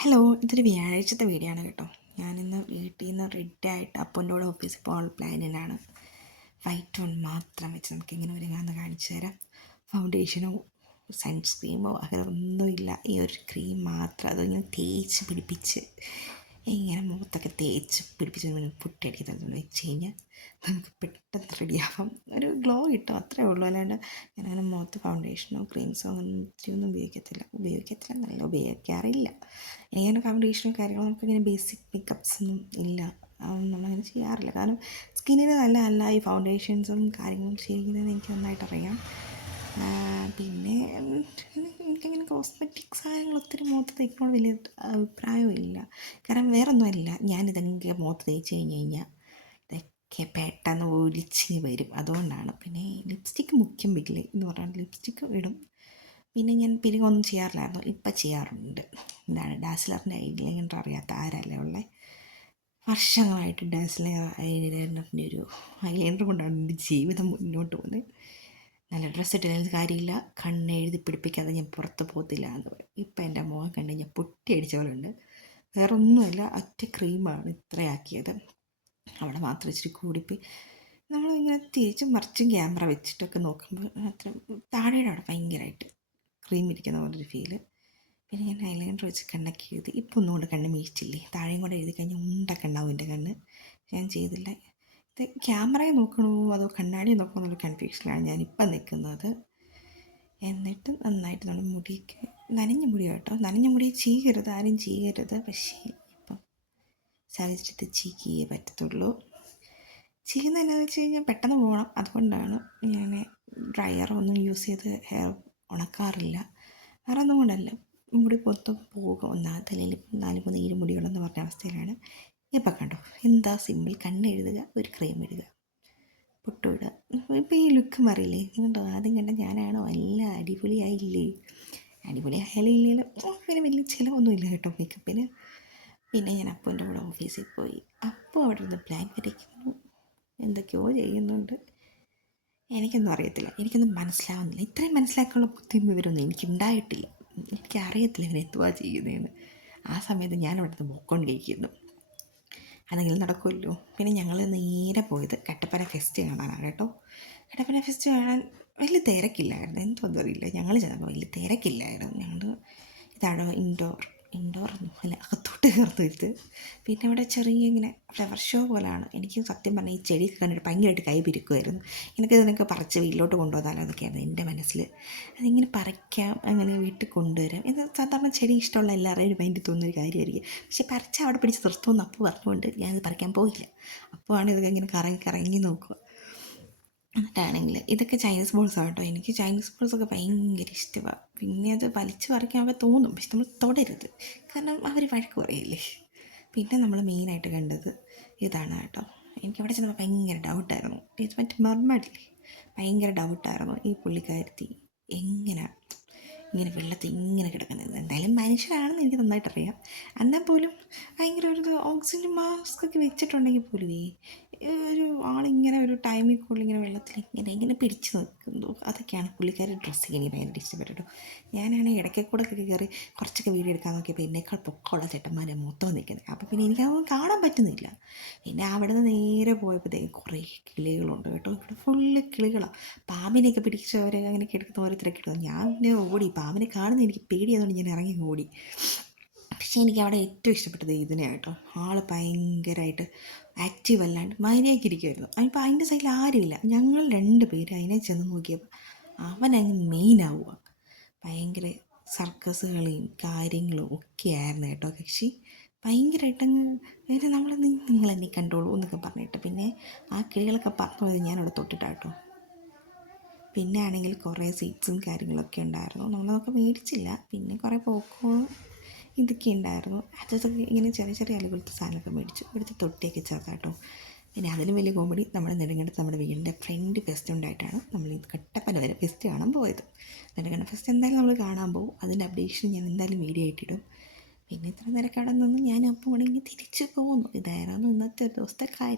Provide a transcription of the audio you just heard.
Hello, ഇതൊരു വ്യാഴാഴ്ചത്തെ video ആണ് കേട്ടോ. ഞാനിന്ന് വീട്ടിൽ നിന്ന് റെഡിയായിട്ട് അപ്പൻ്റെ കൂടെ ഓഫീസിൽ പോകാനുള്ള പ്ലാനിനാണ്. വൈറ്റ് ടോൺ മാത്രം വെച്ച് നമുക്കിങ്ങനെ ഒരുങ്ങാമെന്ന് കാണിച്ചു തരാം. ഫൗണ്ടേഷനോ സൺസ്ക്രീമോ അങ്ങനെ ഒന്നുമില്ല. ഈ ഒരു ക്രീം മാത്രം അതിങ്ങനെ തേച്ച് പിടിപ്പിച്ച് ഇങ്ങനെ മുഖത്തൊക്കെ തേച്ച് പിടിപ്പിച്ച് പൊട്ടിയടിക്കുന്നത് വെച്ച് കഴിഞ്ഞാൽ നമുക്ക് പെട്ടെന്ന് റെഡിയാവാം. ഒരു ഗ്ലോ കിട്ടും, അത്രേ ഉള്ളൂ. അല്ലാണ്ട് ഞാനങ്ങനെ മുഖത്ത് ഫൗണ്ടേഷനോ ക്രീംസോ അങ്ങനെ ഒത്തിരിയൊന്നും ഉപയോഗിക്കത്തില്ല നല്ല ഉപയോഗിക്കാറില്ല. എനിക്കങ്ങനെ ഫൗണ്ടേഷനും കാര്യങ്ങളും നമുക്കിങ്ങനെ ബേസിക് മേക്കപ്സ് ഒന്നും ഇല്ല, നമ്മളങ്ങനെ ചെയ്യാറില്ല. കാരണം സ്കിന്നിന് നല്ലതല്ല ഈ ഫൗണ്ടേഷൻസും കാര്യങ്ങളും ചെയ്യുന്നതെന്ന് എനിക്ക് നന്നായിട്ടറിയാം. പിന്നെ എനിക്കങ്ങനെ കോസ്മെറ്റിക് സാധനങ്ങൾ ഒത്തിരി മുഖത്ത് തേക്കുന്നതിനോട് വലിയ അഭിപ്രായമില്ല. കാരണം വേറൊന്നുമല്ല, ഞാനിതെങ്കിൽ മുഖത്ത് തേച്ച് കഴിഞ്ഞാൽ ഇതൊക്കെ പെട്ടെന്ന് ഒലിച്ച് വരും, അതുകൊണ്ടാണ്. പിന്നെ ലിപ്സ്റ്റിക്ക് മുഖ്യം വരില്ലേ എന്ന് പറഞ്ഞാൽ ലിപ്സ്റ്റിക്ക് ഇടും. പിന്നെ ഞാൻ പിരികൊന്നും ചെയ്യാറില്ലായിരുന്നു, ഇപ്പം ചെയ്യാറുണ്ട്. എന്താണ് ഡാസ്ലറിൻ്റെ ഐലൈനർ അറിയാത്ത ആരല്ലേ ഉള്ളത്? വർഷങ്ങളായിട്ട് ഡാസ്ലർ ഐലൈനറിൻ്റെ ഒരു ഐലൈനർ കൊണ്ടാണ് എൻ്റെ ജീവിതം മുന്നോട്ട് പോകുന്നത്. നല്ല ഡ്രസ്സ് ഇട്ടില്ലെങ്കിൽ കാര്യമില്ല, കണ്ണെഴുതി പിടിപ്പിക്കാതെ ഞാൻ പുറത്ത് പോകത്തില്ല എന്ന് പറയും. ഇപ്പം എൻ്റെ മുഖം കണ്ട് ഞാൻ പൊട്ടിയടിച്ച പോലെ ഉണ്ട്. വേറൊന്നുമല്ല, ഒറ്റ ക്രീമാണ് ഇത്രയാക്കിയത്. അവിടെ മാത്രം ഇച്ചിരി കൂടിപ്പോയി. നമ്മളിങ്ങനെ തിരിച്ചും മറിച്ചും ക്യാമറ വെച്ചിട്ടൊക്കെ നോക്കുമ്പോൾ അത്ര താഴെയുടെ അവിടെ ഭയങ്കരമായിട്ട് ക്രീം ഇരിക്കുന്ന പോലൊരു ഫീല്. പിന്നെ ഞാൻ ഐലൈനർ വെച്ച് കണ്ണൊക്കെ എഴുതി. ഇപ്പോൾ ഒന്നുകൊണ്ട് കണ്ണ് മീഴ്ച്ചില്ലേ, താഴെയും കൂടെ എഴുതി കഴിഞ്ഞാൽ ഉണ്ടൊക്കെ ഉണ്ടാവും എൻ്റെ കണ്ണ്. ഞാൻ ചെയ്തില്ല. ഇത് ക്യാമറയെ നോക്കണോ അതോ കണ്ണാടിയെ നോക്കണോ എന്നുള്ള കൺഫ്യൂഷനിലാണ് ഞാനിപ്പം നിൽക്കുന്നത്. എന്നിട്ട് നന്നായിട്ട് നമ്മുടെ മുടിയൊക്കെ നനഞ്ഞ മുടി കേട്ടോ, നനഞ്ഞ മുടി ചീകരുത്, ആരും ചീകരുത്. പക്ഷേ ഇപ്പം സാഹചര്യത്തെ ചീക്കിയേ പറ്റത്തുള്ളൂ. ചെയ്യുന്നത് എന്താണെന്ന് വെച്ച് കഴിഞ്ഞാൽ പെട്ടെന്ന് പോകണം, അതുകൊണ്ടാണ് ഞാൻ ഡ്രയറൊന്നും യൂസ് ചെയ്ത് ഹെയർ ഉണക്കാറില്ല. വേറെ ഒന്നും കൊണ്ടല്ല, മുടി മൊത്തം പോകും. ഒന്നാമത്തെ തലയിൽ 4-3 മുടികളെന്ന് പറഞ്ഞ അവസ്ഥയിലാണ്. ഇപ്പം കണ്ടോ എന്താ സിമ്പിൾ, കണ്ണെഴുതുക, ഒരു ക്രീം ഇടുക, പൊട്ടുവിടുക. ഇപ്പം ഈ ലുക്ക് മാറിയില്ലേ? കണ്ടോ, ആദ്യം കണ്ട ഞാനാണോ? എല്ലാം അടിപൊളിയായില്ലേ? അടിപൊളിയായാലും ഇല്ലെങ്കിലും പിന്നെ വലിയ ചിലവൊന്നുമില്ല കേട്ടോ മേക്കപ്പിന്. പിന്നെ ഞാൻ അപ്പൻ്റെ കൂടെ ഓഫീസിൽ പോയി. അപ്പോൾ അവിടെ നിന്ന് പ്ലാൻ വരയ്ക്കുന്നു, എന്തൊക്കെയോ ചെയ്യുന്നുണ്ട്. എനിക്കൊന്നും അറിയത്തില്ല, എനിക്കൊന്നും മനസ്സിലാവുന്നില്ല. ഇത്രയും മനസ്സിലാക്കാനുള്ള ബുദ്ധിയും വിവരമൊന്നും എനിക്കുണ്ടായിട്ടില്ല. എനിക്കറിയത്തില്ല ഇവരെന്തുവാ ചെയ്യുന്നതെന്ന്. ആ സമയത്ത് ഞാനവിടെ നിന്ന് പോയിക്കൊണ്ടിരിക്കുന്നു. അതെങ്കിലും നടക്കുമല്ലോ. പിന്നെ ഞങ്ങൾ നേരെ പോയത് കട്ടപ്പന ഫെസ്റ്റ് കാണാനാണ് കേട്ടോ. കട്ടപ്പന ഫെസ്റ്റ് കാണാൻ വലിയ തിരക്കില്ലായിരുന്നു, എന്തൊന്നും അറിയില്ല. ഞങ്ങൾ ചെന്നപ്പോൾ വലിയ തിരക്കില്ലായിരുന്നു. ഞങ്ങൾ ഇതാണോ ഇൻഡോറൊന്നും അല്ല, അകത്തോട്ട് കയറുന്നത്. പിന്നെ അവിടെ ചെറിയ ഇങ്ങനെ ഫ്ലവർ ഷോ പോലെയാണ്. എനിക്ക് സത്യം പറഞ്ഞാൽ ഈ ചെടി കണ്ടിട്ട് ഭയങ്കരമായിട്ട് കൈ പിരിക്കുമായിരുന്നു. ഇതിനൊക്കെ പറിച്ച് വീട്ടിലോട്ട് കൊണ്ടുപോകാനോ എന്നൊക്കെയായിരുന്നു എൻ്റെ മനസ്സിൽ. അതിങ്ങനെ പറിക്കാം, അങ്ങനെ വീട്ടിൽ കൊണ്ടുവരാം എന്ന് സാധാരണ ചെടി ഇഷ്ടമുള്ള എല്ലാവരുടെയും ഒരു മൈൻഡിൽ തോന്നുന്നൊരു കാര്യമായിരിക്കും. പക്ഷെ പറിച്ച് അവിടെ പിടിച്ച് നിർത്തുമെന്ന് അപ്പോൾ പറഞ്ഞുകൊണ്ട് ഞാനത് പറിക്കാൻ പോയില്ല. അപ്പോഴാണ് ഇതൊക്കെ ഇങ്ങനെ കറങ്ങി കറങ്ങി നോക്കുക. എന്നിട്ടാണെങ്കിൽ ഇതൊക്കെ ചൈനീസ് ബോൾസാണ് കേട്ടോ. എനിക്ക് ചൈനീസ് ബോൾസൊക്കെ ഭയങ്കര ഇഷ്ടമാണ്. പിന്നെ അത് വലിച്ചു പറിക്കാനൊക്കെ തോന്നും, പക്ഷെ നമ്മൾ തൊടരുത്, കാരണം അവർ വഴക്ക് പറയില്ലേ. പിന്നെ നമ്മൾ മെയിനായിട്ട് കണ്ടത് ഇതാണ് കേട്ടോ. എനിക്കവിടെ ചെന്നപ്പോൾ ഭയങ്കര ഡൗട്ടായിരുന്നു. ഇത് മറ്റേ മർമ്മടില്ലേ, ഭയങ്കര ഡൗട്ടായിരുന്നു ഈ പുള്ളിക്കാരത്തി എങ്ങനെ ഇങ്ങനെ വെള്ളത്തിൽ ഇങ്ങനെ കിടക്കുന്നത്. എന്തായാലും മനുഷ്യരാണെന്ന് എനിക്ക് നന്നായിട്ടറിയാം. എന്നാൽ പോലും ഭയങ്കര ഒരു ഓക്സിജൻ മാസ്ക് ഒക്കെ വെച്ചിട്ടുണ്ടെങ്കിൽ പോലും ഒരു ആളിങ്ങനെ ഒരു ടൈമിൽ കൂടുതൽ ഇങ്ങനെ വെള്ളത്തിൽ ഇങ്ങനെ പിടിച്ച് നിൽക്കുന്നു. അതൊക്കെയാണ് പുള്ളിക്കാരി ഡ്രസ്സിങ് എനിക്ക് ഭയങ്കര ഇഷ്ടപ്പെട്ടു. ഞാനാണെങ്കിൽ ഇടയ്ക്ക് കൂടെ ഒക്കെ കയറി കുറച്ചൊക്കെ വീഡിയോ എടുക്കാൻ നോക്കിയപ്പോൾ എന്നേക്കാൾ പൊക്കമുള്ള ചേട്ടന്മാരെ മൊത്തം നിൽക്കുന്നത്. അപ്പോൾ പിന്നെ എനിക്കതൊന്നും കാണാൻ പറ്റുന്നില്ല. പിന്നെ അവിടെ നിന്ന് നേരെ പോയപ്പോഴത്തേക്ക് കുറേ കിളികളുണ്ട് കേട്ടോ. ഇവിടെ ഫുള്ള് കിളികളാണ്. പാമ്പിനെയൊക്കെ പിടിച്ചവരെ അങ്ങനെ കിടക്കുന്ന ഓരോരുത്തരൊക്കെ ഇടുന്നു. ഞാൻ പിന്നെ ഓടി, പാമ്പിനെ കാണുന്നത് എനിക്ക് പേടിയായതുകൊണ്ട് ഞാൻ ഇറങ്ങി ഓടി. പക്ഷേ എനിക്ക് അവിടെ ഏറ്റവും ഇഷ്ടപ്പെട്ടത് ഇതിനെയാണ് കേട്ടോ. ആൾ ഭയങ്കരമായിട്ട് ആക്റ്റീവ് അല്ലാണ്ട് മര്യാദയ്ക്ക് ഇരിക്കുമായിരുന്നു. അതിപ്പോൾ അതിൻ്റെ സൈഡിൽ ആരുമില്ല, ഞങ്ങൾ 2 പേര് അതിനെ ചെന്ന് നോക്കിയപ്പോൾ അവനങ്ങ് മെയിനാവുക. ഭയങ്കര സർക്കസുകളെയും കാര്യങ്ങളും ഒക്കെ ആയിരുന്നു കേട്ടോ കക്ഷി. ഭയങ്കരമായിട്ടങ്ങ് വേറെ നിങ്ങളെന്നെ കണ്ടോളൂ എന്നൊക്കെ പറഞ്ഞിട്ട്. പിന്നെ ആ കിളികളൊക്കെ പറഞ്ഞു പോയത് ഞാനവിടെ തൊട്ടിട്ടാണ് കേട്ടോ. പിന്നെ ആണെങ്കിൽ കുറേ സീറ്റ്സും കാര്യങ്ങളൊക്കെ ഉണ്ടായിരുന്നു, നമ്മളതൊക്കെ മേടിച്ചില്ല. പിന്നെ കുറേ പോപ്കോൺ ഇതൊക്കെ ഉണ്ടായിരുന്നു. അതൊക്കെ ഇങ്ങനെ ചെറിയ ചെറിയ അലുപോലത്തെ സാധനമൊക്കെ മേടിച്ചു. ഇവിടുത്തെ തൊട്ടിയൊക്കെ ചേർത്താട്ടോ. പിന്നെ അതിലും വലിയ കോമഡി, നമ്മുടെ നെടുങ്കണ്ടത്ത് നമ്മുടെ വീടിൻ്റെ ഫ്രണ്ട് ഫെസ്റ്റ് ഉണ്ടായിട്ടാണ് നമ്മൾ ഈ കട്ടപ്പന വരെ ഫെസ്റ്റ് കാണാൻ പോയത്. നെടുങ്കണ്ട ഫെസ്റ്റ് എന്തായാലും നമ്മൾ കാണാൻ പോകും, അതിൻ്റെ അപ്ഡേഷൻ ഞാൻ എന്തായാലും വീഡിയോ ആയിട്ടിടും. പിന്നെ ഇത്ര നേരമൊക്കെ അവിടെ നിന്ന് ഞാൻ അപ്പോൾ ആണെങ്കിൽ തിരിച്ച് പോകുന്നു. ഇതായിരുന്നു ഇന്നത്തെ ദിവസത്തെ കാര്യം.